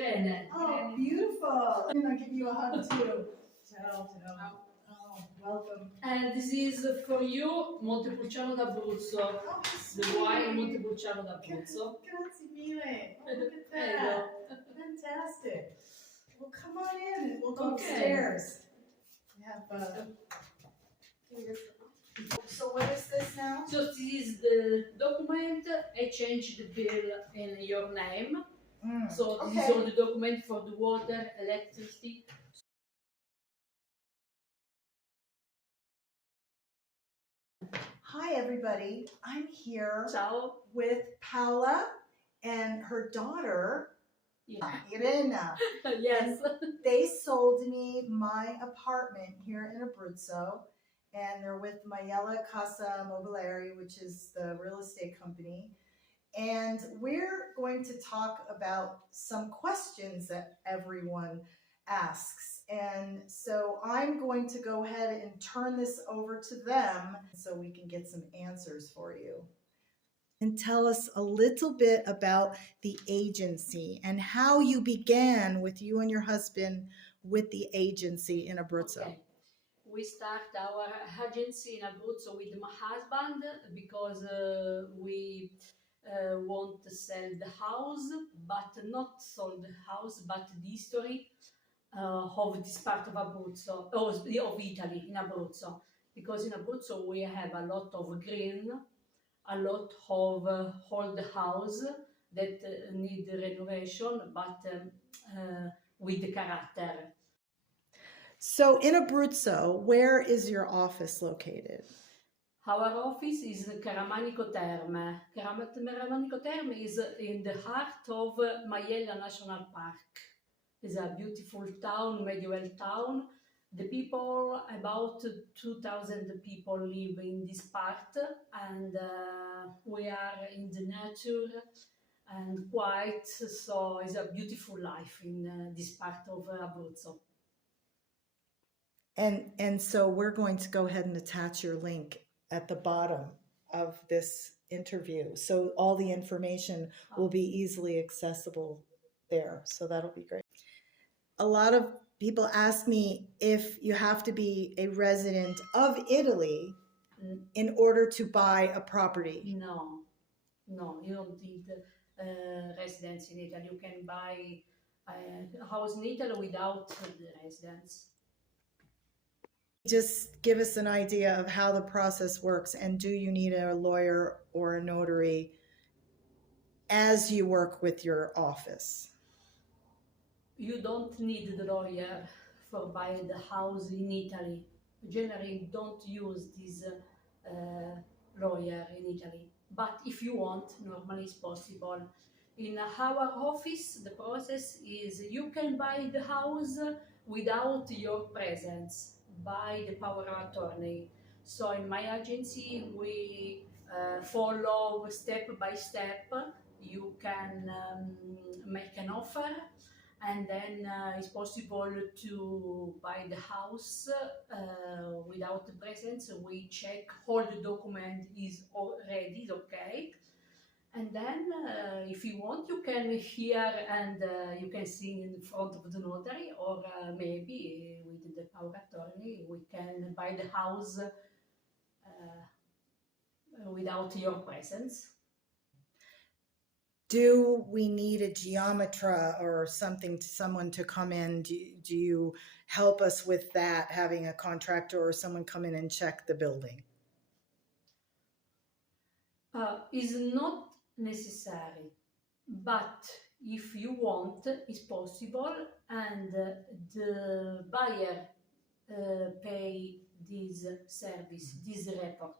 Irene. Oh, beautiful. And I'll give you a hug too. Ciao, ciao. Oh, welcome. And this is for you, Montepulciano d'Abruzzo. Oh, The wine Montepulciano d'Abruzzo. Grazie mille. Oh, look at that. Fantastic. Well, come on in and we'll go upstairs. We have, so what is this now? So this is the document. I changed the bill in your name. So this is all the document for the water, electricity. Hi everybody. I'm here Ciao. with Paola and her daughter, Irene. Yes. They sold me my apartment here in Abruzzo, and they're with Majellacase Immobiliare, which is the real estate company. And we're going to talk about some questions that everyone asks. And so I'm going to go ahead and turn this over to them so we can get some answers for you. And tell us a little bit about the agency and how you began with you and your husband with the agency in Abruzzo. Okay. We start our agency in Abruzzo with my husband because we want to sell the house, but not sold the house, but the history of this part of Abruzzo, of Italy, in Abruzzo. Because in Abruzzo we have a lot of green, a lot of old house that need renovation, but with the character. So in Abruzzo, where is your office located? Our office is Caramanico Terme. Caramanico Terme is in the heart of Majella National Park. It's a beautiful town, medieval town. The people, about 2,000 people live in this part, and we are in the nature and quiet, so it's a beautiful life in this part of Abruzzo. And so we're going to go ahead and attach your link at the bottom of this interview. So all the information will be easily accessible there. So that'll be great. A lot of people ask me if you have to be a resident of Italy in order to buy a property. No, you don't need residence in Italy. You can buy a house in Italy without the residence. Just give us an idea of how the process works, and do you need a lawyer or a notary as you work with your office? You don't need the lawyer for buying the house in Italy. Generally, don't use this lawyer in Italy. But if you want, normally it's possible. In our office, the process is you can buy the house without your presence, by the power of attorney. So in my agency, we follow step by step. You can make an offer, and then it's possible to buy the house without the presence. We check all the document is ready, is okay. And then, if you want, you can hear and you can sing in front of the notary, or maybe with the power attorney, we can buy the house without your presence. Do we need a geometra or something, someone to come in? Do you help us with that, having a contractor or someone come in and check the building? Is not necessary, but if you want, it's possible, and the buyer pay this service, this report.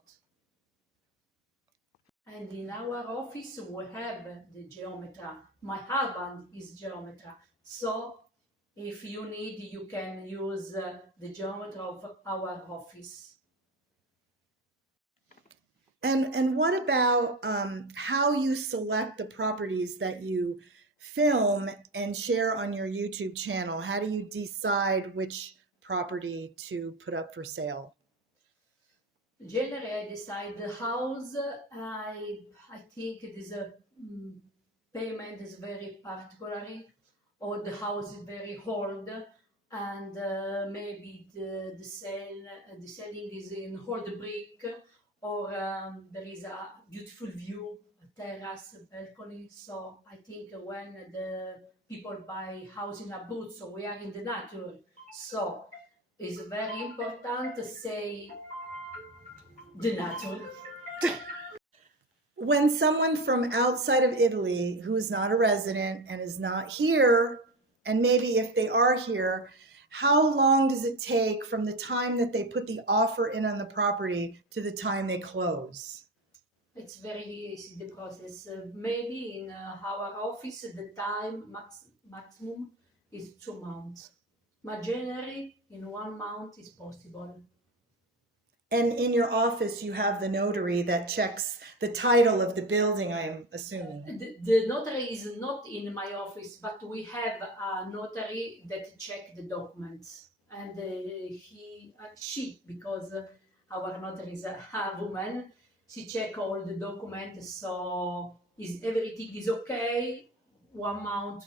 And in our office we have the geometra. My husband is geometra, so if you need, you can use the geometra of our office. And what about how you select the properties that you film and share on your YouTube channel? How do you decide which property to put up for sale? Generally, I decide the house. I think it is a payment is very particular. or the house is very old, and maybe the selling is in old brick, or there is a beautiful view, a terrace, a balcony. So I think when the people buy house in Abruzzo, we are in the nature, so it's very important to say the nature. When someone from outside of Italy who is not a resident and is not here, and maybe if they are here, how long does it take from the time that they put the offer in on the property to the time they close? It's very easy, the process. Maybe in our office, the time maximum is 2 months. But generally, in 1 month is possible. And in your office, you have the notary that checks the title of the building, I am assuming. The notary is not in my office, but we have a notary that check the documents. And she, because our notary is a woman, she check all the documents, so everything is okay. 1 month,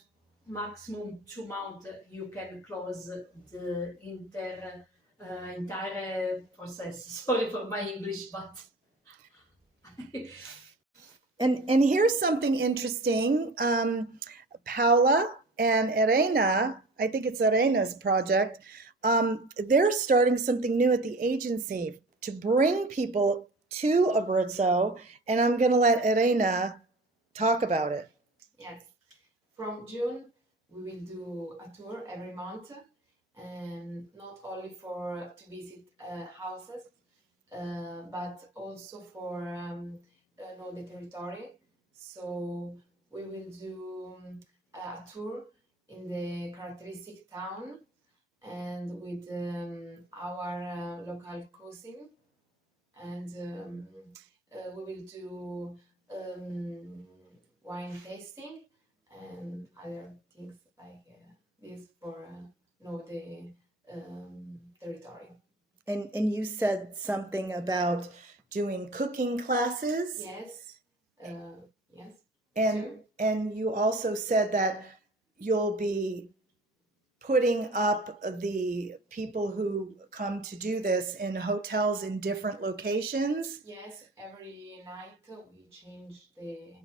maximum 2 months, you can close the entire process. Sorry for my English, but And here's something interesting. Paola and Irene, I think it's Irene's project, they're starting something new at the agency to bring people to Abruzzo, and I'm going to let Irene talk about it. Yes, from June we will do a tour every month, and not only for to visit houses, but also for know the territory. So we will do a tour in the characteristic town, and with our local cuisine, and we will do wine tasting and other things like this for know the territory. And you said something about doing cooking classes. Yes, yes. And you also said that you'll be putting up the people who come to do this in hotels in different locations. Yes, every night we change the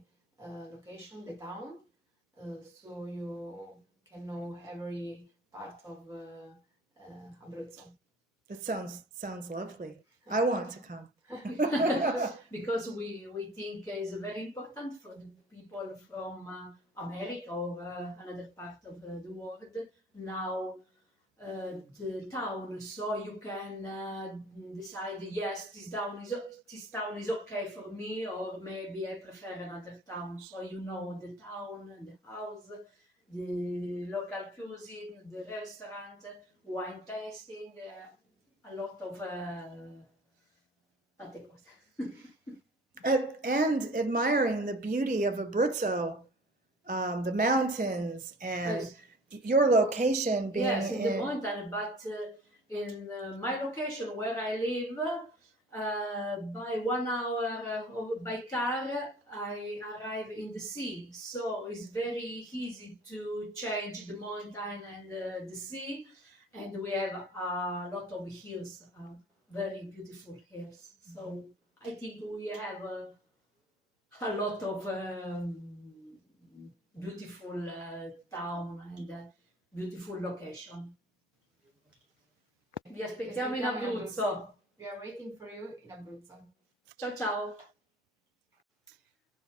location, the town, so you can know every part of Abruzzo. That sounds lovely. I want to come. because we think it's very important for the people from America or another part of the world now the town, so you can decide, yes, this town is okay for me, or maybe I prefer another town. So you know the town, the house, the local cuisine, the restaurant, wine tasting, a lot of tante cose. And admiring the beauty of Abruzzo, the mountains, and Yes. your location being Yes, in the mountain, but in my location where I live, by 1 hour by car, I arrive in the sea. So it's very easy to change the mountain and the sea. And we have a lot of hills, very beautiful hills. So I think we have a lot of beautiful town and beautiful location. Vi aspettiamo in Abruzzo. We are waiting for you in Abruzzo. Ciao ciao.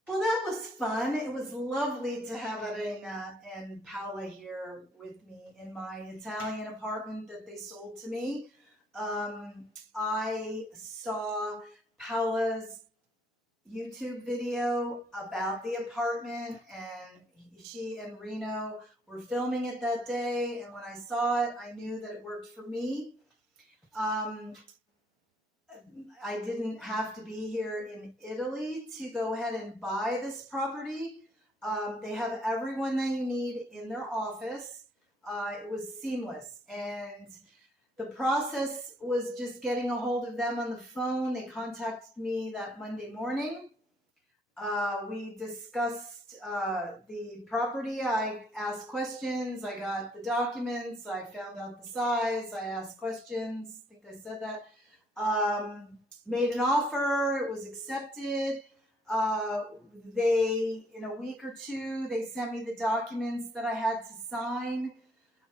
Well, that was fun. It was lovely to have Irene and Paola here with me in my Italian apartment that they sold to me. I saw Paola's YouTube video about the apartment, and she and Reno were filming it that day, and when I saw it, I knew that it worked for me. I didn't have to be here in Italy to go ahead and buy this property. They have everyone that you need in their office. It was seamless, and the process was just getting a hold of them on the phone. They contacted me that Monday morning. We discussed the property. I asked questions. I got the documents. I found out the size. I asked questions. I think I said that. Made an offer. It was accepted. In a week or two, they sent me the documents that I had to sign.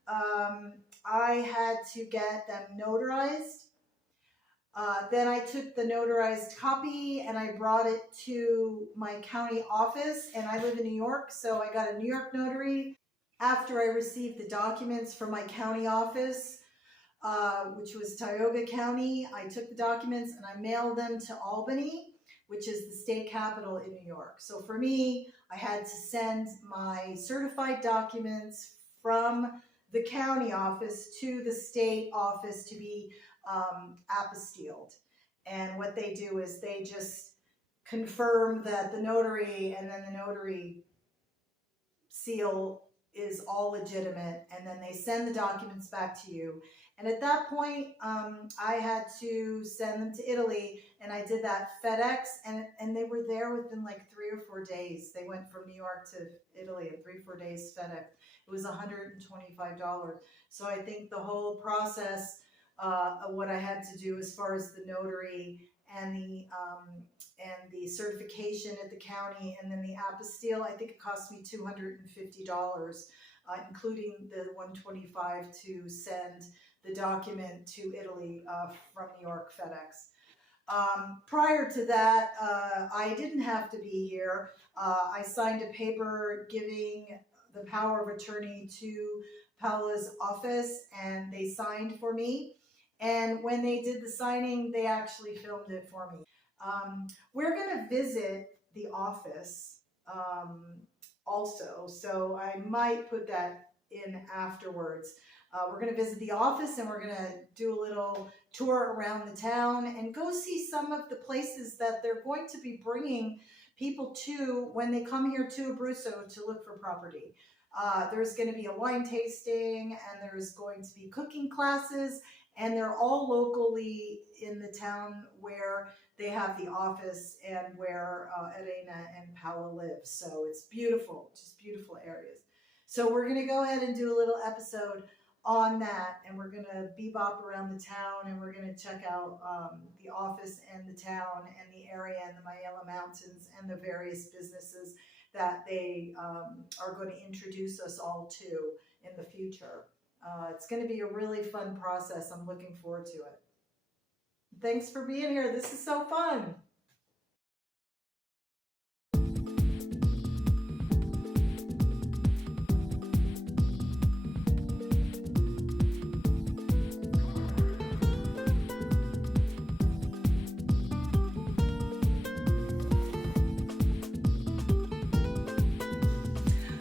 I had to get them notarized. Then I took the notarized copy and I brought it to my county office, and I live in New York, so I got a New York notary. After I received the documents from my county office, which was Tioga County, I took the documents and I mailed them to Albany, which is the state capital in New York. So for me, I had to send my certified documents from the county office to the state office to be apostilled. And what they do is they just confirm that the notary and then the notary seal is all legitimate, and then they send the documents back to you. And at that point, I had to send them to Italy, and I did that FedEx, and they were there within like 3 or 4 days. They went from New York to Italy in 3 or 4 days FedEx. It was $125. So I think the whole process of what I had to do as far as the notary and the certification at the county and then the apostille, I think it cost me $250, including the $125 to send the document to Italy from New York FedEx. Prior to that, I didn't have to be here. I signed a paper giving the power of attorney to Paola's office, and they signed for me. And when they did the signing, they actually filmed it for me. We're going to visit the office also, so I might put that in afterwards. We're going to visit the office, and we're going to do a little tour around the town and go see some of the places that they're going to be bringing people to when they come here to Abruzzo to look for property. There's going to be a wine tasting, and there's going to be cooking classes, and they're all locally in the town where they have the office and where Irene and Paola live. So it's beautiful, just beautiful areas. So we're going to go ahead and do a little episode on that, and we're going to bebop around the town, and we're going to check out the office and the town and the area and the Majella Mountains and the various businesses that they are going to introduce us all to in the future. It's going to be a really fun process. I'm looking forward to it. Thanks for being here. This is so fun.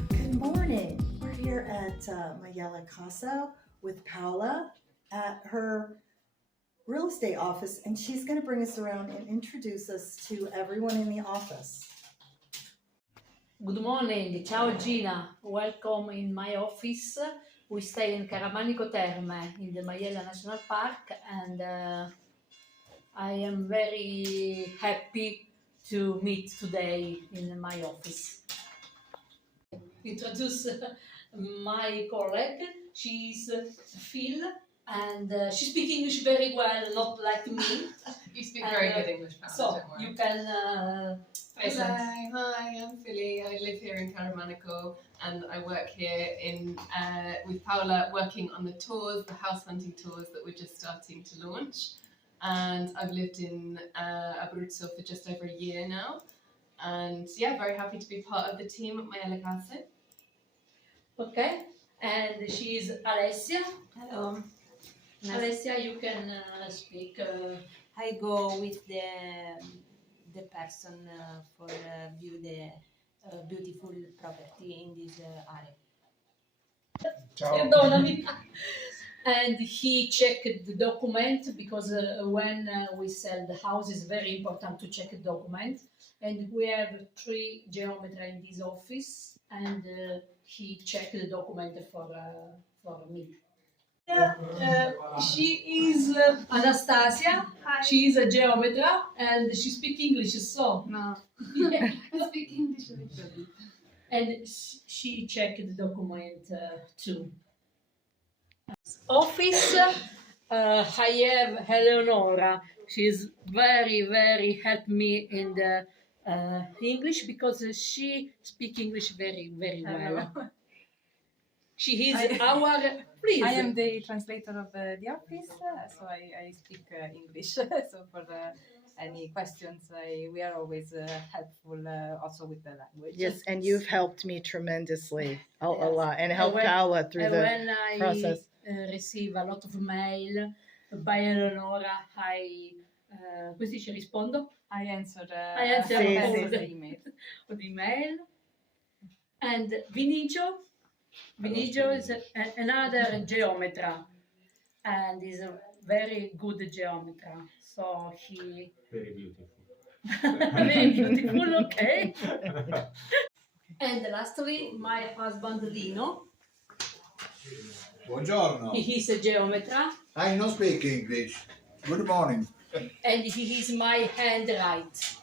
Good morning. We're here at Majellacase with Paola at her real estate office, and she's going to bring us around and introduce us to everyone in the office. Good morning, ciao Gina, welcome in my office. We stay in Caramanico Terme in the Majella National Park, and I am very happy to meet today in my office. Introduce my colleague, she's Phil, and she speaks English very well, not like me. You speak very good English, Paola, So don't worry. you can present. Hi, I'm Philly. I live here in Caramanico, and I work here in with Paola, working on the tours, the house hunting tours that we're just starting to launch. And I've lived in Abruzzo for just over a year now, and yeah, very happy to be part of the team at Majellacase. Okay, and she is Alessia. Hello. Alessia, you can speak. I go with the person for view the beautiful property in this area. Perdonami. And he checked the document because when we sell the house, it's very important to check the document. And we have 3 geometry in this office, and he checked the document for me. She is Anastasia. Hi, She is a geometra and she speaks English, so. No, Yeah. I speak English a little bit. And she checked the document too. Office, I have Eleonora. She's very helped me in the English because she speaks English very well. She is our, please. I am the translator of the office, so I speak English. So for any questions, we are always helpful also with the language. Yes, and you've helped me tremendously a Yes. lot, and helped when- Paola through And the when I process. receive a lot of mail by Eleonora, così ci rispondo I answer I answer all the the- email. on email. And Vinicio is another geometra, and is a very good geometra. So he Very beautiful. very beautiful, okay. And lastly, my husband Lino. Buongiorno. He is a geometra, I don't speak English. Good morning. and he is my hand right,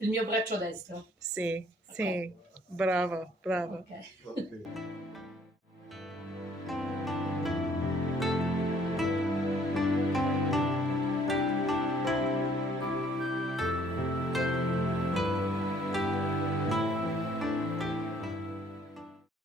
il mio braccio destro. Sì, sì, bravo, bravo. Okay. Okay.